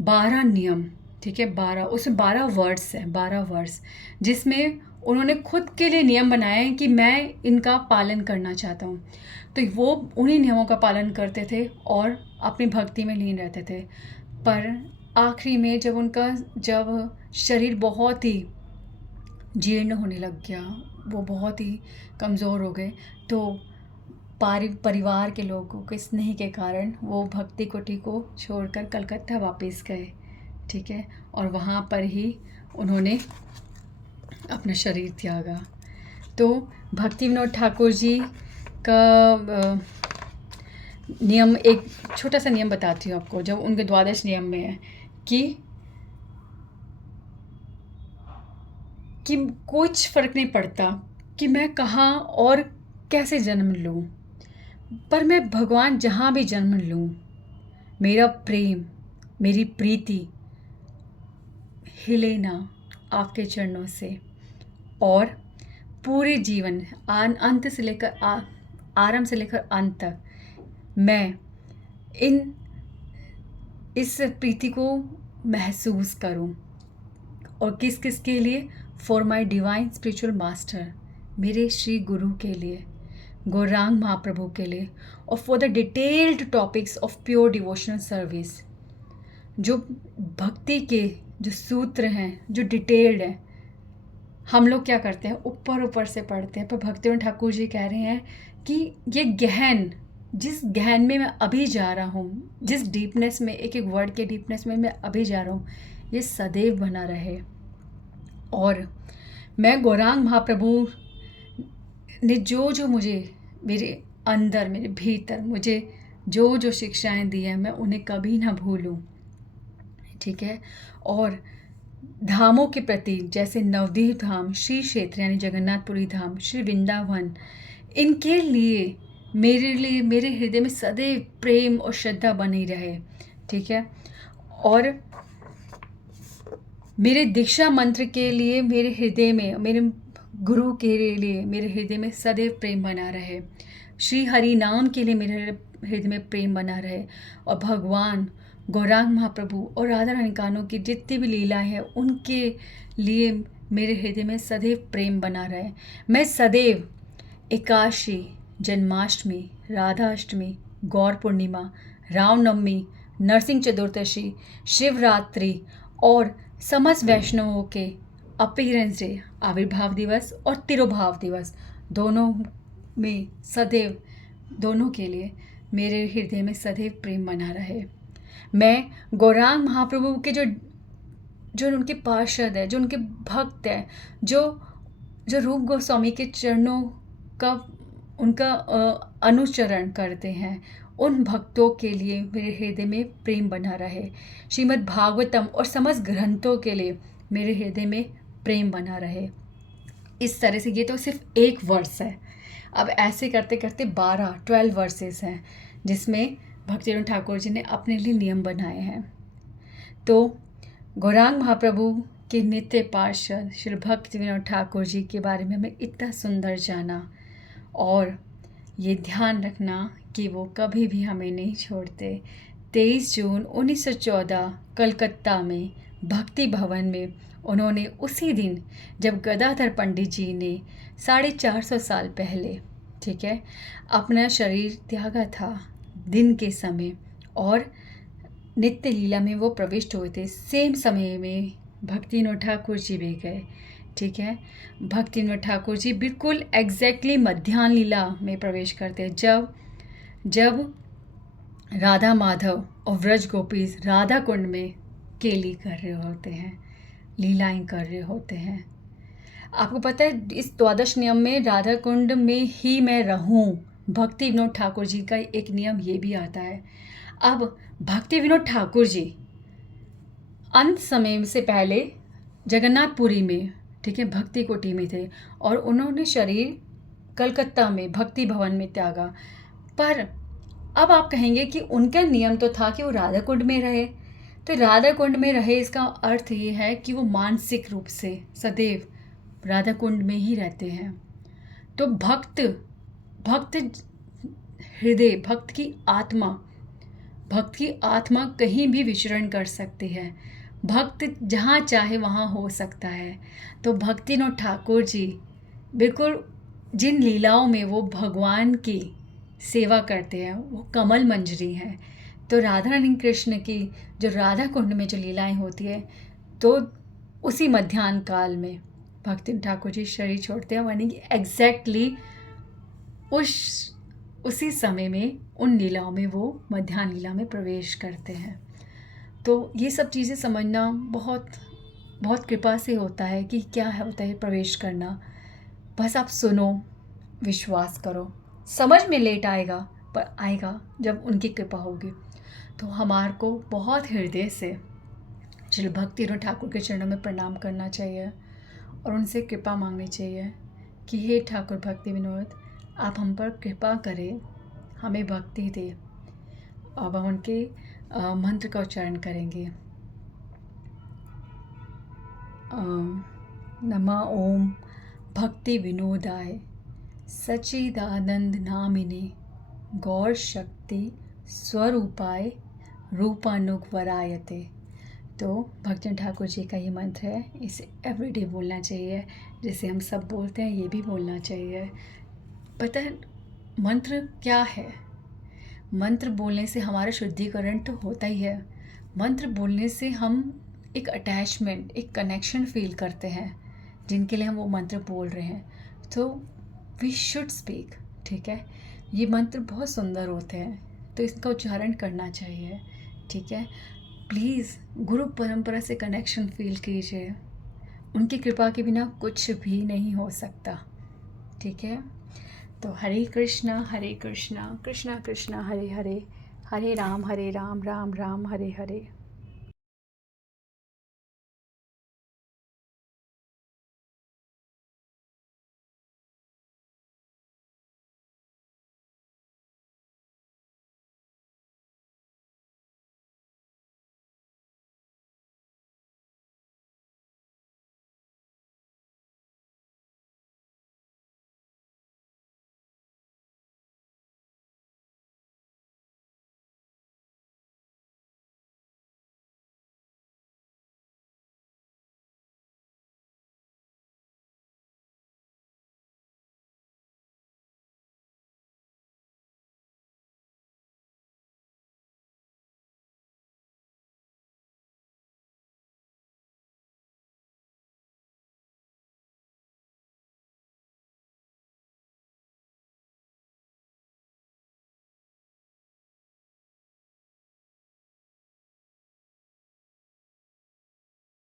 12 नियम, ठीक है, 12, उसमें 12 वर्ड्स हैं, 12 वर्ड्स, जिसमें उन्होंने खुद के लिए नियम बनाए हैं कि मैं इनका पालन करना चाहता हूँ। तो वो उन्हीं नियमों का पालन करते थे और अपनी भक्ति में लीन रहते थे। पर आखिरी में जब शरीर बहुत ही जीर्ण होने लग गया, वो बहुत ही कमज़ोर हो गए, तो परिवार के लोगों के स्नेह के कारण वो भक्ति कुटी को छोड़कर कलकत्ता वापस गए, ठीक है, और वहाँ पर ही उन्होंने अपना शरीर त्यागा। तो भक्तिविनोद ठाकुर जी का नियम, एक छोटा सा नियम बताती हूँ आपको, जब उनके 12 नियम में है कि कुछ फ़र्क नहीं पड़ता कि मैं कहाँ और कैसे जन्म लूँ, पर मैं भगवान जहाँ भी जन्म लूँ, मेरा प्रेम, मेरी प्रीति हिले ना आपके चरणों से, और पूरे जीवन अंत से लेकर आरंभ से लेकर अंत तक मैं इस प्रीति को महसूस करूं। और किस किस के लिए? For my divine spiritual master, मेरे श्री गुरु के लिए, गौरांग महाप्रभु के लिए, और for the detailed topics of pure devotional service. जो भक्ति के जो सूत्र हैं, जो डिटेल्ड हैं, हम लोग क्या करते हैं, ऊपर से पढ़ते हैं, पर भक्तिनाथ ठाकुर जी कह रहे हैं कि ये गहन, जिस गहन में मैं अभी जा रहा हूँ, जिस डीपनेस में, एक एक वर्ड के डीपनेस में मैं अभी जा रहा हूँ, ये सदैव बना रहे। और मैं गौरांग महाप्रभु ने जो मुझे, मेरे अंदर, मेरे भीतर मुझे जो शिक्षाएं दी हैं, मैं उन्हें कभी ना भूलूं, ठीक है। और धामों के प्रति, जैसे नवदीप धाम, श्री क्षेत्र यानी जगन्नाथपुरी धाम, श्री वृंदावन, इनके लिए मेरे हृदय में सदैव प्रेम और श्रद्धा बनी रहे, ठीक है। और मेरे दीक्षा मंत्र के लिए मेरे हृदय में, मेरे गुरु के लिए मेरे हृदय में सदैव प्रेम बना रहे, श्री हरि नाम के लिए मेरे हृदय में प्रेम बना रहे, और भगवान गौरांग महाप्रभु और राधा रानी कान्हो की जितनी भी लीलाएं हैं उनके लिए मेरे हृदय में सदैव प्रेम बना रहे। मैं सदैव एकादशी, जन्माष्टमी, राधाष्टमी, गौर पूर्णिमा, रामनवमी, नरसिंह चतुर्दशी, शिवरात्रि और समस्त वैष्णवों के अपीयरेंस डे, आविर्भाव दिवस और तिरुभाव दिवस, दोनों में सदैव, दोनों के लिए मेरे हृदय में सदैव प्रेम बना रहे। मैं गौरांग महाप्रभु के जो उनके पार्षद है, जो उनके भक्त हैं, जो रूप गोस्वामी के चरणों का उनका अनुचरण करते हैं, उन भक्तों के लिए मेरे हृदय में प्रेम बना रहे। श्रीमद् भागवतम और समस्त ग्रंथों के लिए मेरे हृदय में प्रेम बना रहे। इस तरह से ये तो सिर्फ एक वर्स है। अब ऐसे करते करते 12 वर्सेस हैं जिसमें भक्तिविनोद ठाकुर जी ने अपने लिए नियम बनाए हैं। तो गौरांग महाप्रभु के नित्य पार्षद श्री भक्तिविनोद ठाकुर जी के बारे में हमें इतना सुंदर जाना, और ये ध्यान रखना कि वो कभी भी हमें नहीं छोड़ते। 23 जून 1914 कलकत्ता में भक्ति भवन में उन्होंने उसी दिन जब गदाधर पंडित जी ने 450 साल पहले, ठीक है, अपना शरीर त्यागा था दिन के समय, और नित्य लीला में वो प्रविष्ट हुए थे, सेम समय में भक्तिविनोद ठाकुर जी भी गए। ठीक है, भक्तिविनोद ठाकुर जी बिल्कुल एग्जैक्टली मध्याह्न लीला में प्रवेश करते हैं, जब राधा माधव और व्रज गोपीज राधा कुंड में केली कर रहे होते हैं, लीलाएं कर रहे होते हैं। आपको पता है इस द्वादश नियम में राधा कुंड में ही मैं रहूं, भक्तिविनोद ठाकुर जी का एक नियम ये भी आता है। अब भक्तिविनोद ठाकुर जी अंत समय से पहले जगन्नाथपुरी में, ठीक है, भक्ति कोटी में थे, और उन्होंने शरीर कलकत्ता में भक्ति भवन में त्यागा। पर अब आप कहेंगे कि उनका नियम तो था कि वो राधा कुंड में रहे, तो राधा कुंड में रहे इसका अर्थ ये है कि वो मानसिक रूप से सदैव राधा कुंड में ही रहते हैं। तो भक्त हृदय, भक्त की आत्मा कहीं भी विचरण कर सकती है, भक्त जहाँ चाहे वहाँ हो सकता है। तो भक्तिविनोद ठाकुर जी बिल्कुल जिन लीलाओं में वो भगवान की सेवा करते हैं वो कमल मंजरी हैं। तो राधा रानी कृष्ण की जो राधा कुंड में जो लीलाएं होती है, तो उसी मध्याह्न काल में भक्तिविनोद ठाकुर जी शरीर छोड़ते हैं, यानी कि एग्जैक्टली उसी समय में उन लीलाओं में वो मध्याह्न लीला में प्रवेश करते हैं। तो ये सब चीज़ें समझना बहुत बहुत कृपा से होता है कि क्या होता है प्रवेश करना। बस आप सुनो, विश्वास करो, समझ में लेट आएगा पर आएगा जब उनकी कृपा होगी। तो हमारे को बहुत हृदय से श्री भक्तिविनोद ठाकुर के चरणों में प्रणाम करना चाहिए और उनसे कृपा मांगनी चाहिए कि हे ठाकुर भक्तिविनोद, आप हम पर कृपा करें, हमें भक्ति दे। अब हम उनके मंत्र का उच्चारण करेंगे। नमः ओम भक्ति विनोदाय सच्चिदानंद नामिने गौर शक्ति स्वरूपाय रूपानुगवरायते। तो भक्तिविनोद ठाकुर जी का ये मंत्र है, इसे एवरीडे बोलना चाहिए, जैसे हम सब बोलते हैं ये भी बोलना चाहिए। पता है मंत्र क्या है? मंत्र बोलने से हमारा शुद्धिकरण तो होता ही है। मंत्र बोलने से हम एक अटैचमेंट, एक कनेक्शन फील करते हैं जिनके लिए हम वो मंत्र बोल रहे हैं। तो वी शुड स्पीक, ठीक है। ये मंत्र बहुत सुंदर होते हैं, तो इसका उच्चारण करना चाहिए, ठीक है। प्लीज़ गुरु परंपरा से कनेक्शन फील कीजिए, उनकी कृपा के बिना कुछ भी नहीं हो सकता, ठीक है। तो हरे कृष्णा कृष्णा कृष्णा हरे हरे, हरे राम राम राम हरे हरे।